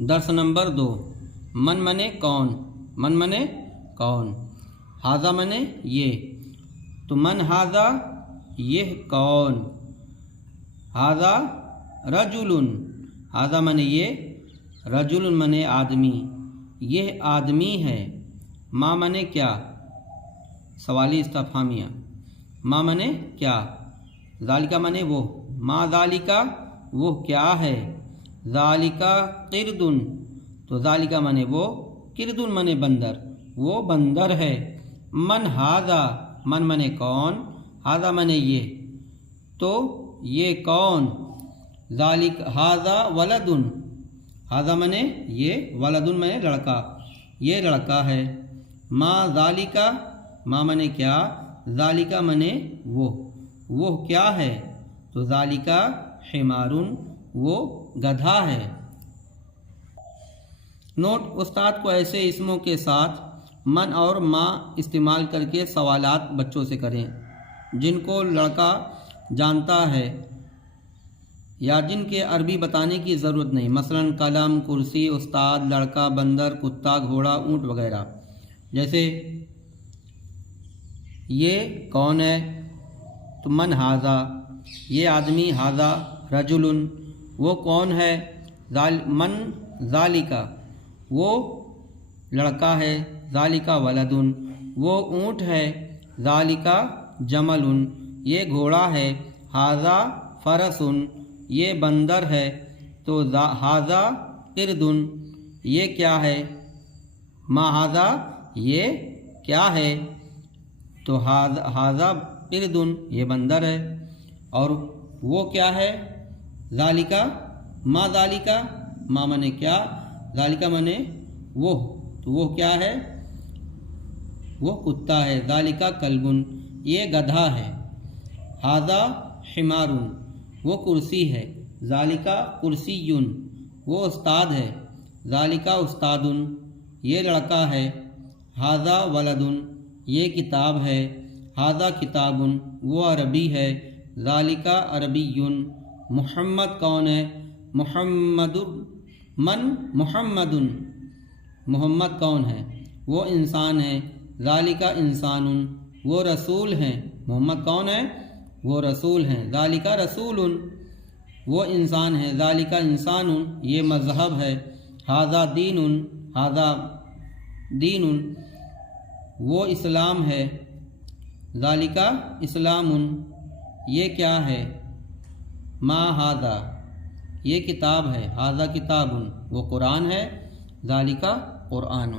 درس نمبر 2 من منے کون، من منے کون، ہاذا منے یہ، تو من ہاذا یہ کون، ہاذا رجل، ہاذا منے یہ، رجل منے آدمی، یہ آدمی ہے، ما منے کیا، سوالی استفہامیہ، ما منے کیا، ذالکا منے وہ، ما ذالکا وہ کیا ہے، ذالکا قردن تو ذالکا منے وہ، قردن منے بندر، وہ بندر ہے، من ہاذا من منے کون، ہاذا منے یہ، تو یہ کون، ذالک ہاذا ولدن، ہاذا منے یہ، ولدن منے لڑکا، یہ لڑکا ہے، ما ذالکا ما منے کیا، ذالکا منے وہ کیا ہے، تو ذالکا حمارن وہ گدھا ہے۔ نوٹ: استاد کو ایسے اسموں کے ساتھ من اور ما استعمال کر کے سوالات بچوں سے کریں جن کو لڑکا جانتا ہے یا جن کے عربی بتانے کی ضرورت نہیں، مثلا قلم، کرسی، استاد، لڑکا، بندر، کتا، گھوڑا، اونٹ وغیرہ۔ جیسے یہ کون ہے، تو من ہاذا یہ آدمی، ہاذا رجل وہ کون ہے، من ذالکا وہ لڑکا ہے، ذالکا ولدن وہ اونٹ ہے، ذالکا جمل یہ گھوڑا ہے، ہاذا فرسن یہ بندر ہے، تو ہاذا قردن یہ کیا ہے، ما ہاذا یہ کیا ہے، تو ہاذا قردن یہ بندر ہے، اور وہ کیا ہے، ذالکا ما ذالکا ما منے کیا، ذالکا منے وہ، تو وہ کیا ہے، وہ کتا ہے، ذالکا کلبن یہ گدھا ہے، ہاذا حمارن وہ کرسی ہے، ذالکا کرسیٌ وہ استاد ہے، ذالکا استادٌ یہ لڑکا ہے، ہاذا ولدن یہ کتاب ہے، ہاذا کتابٌ وہ عربی ہے، ذالکا عربیٌ محمد کون ہے، محمد من محمد محمد کون ہے، وہ انسان ہے، ذالکا انسان وہ رسول ہیں، محمد کون ہے، وہ رسول ہیں، ذالکا رسول وہ انسان ہے، ذالکا انسان یہ مذہب ہے، ہاذا دین ہاذا دین وہ اسلام ہے، ذالکا اسلام یہ کیا ہے، ما ہاذا یہ کتاب ہے، ہاذا کتاب وہ قرآن ہے، ذالکا قرآن۔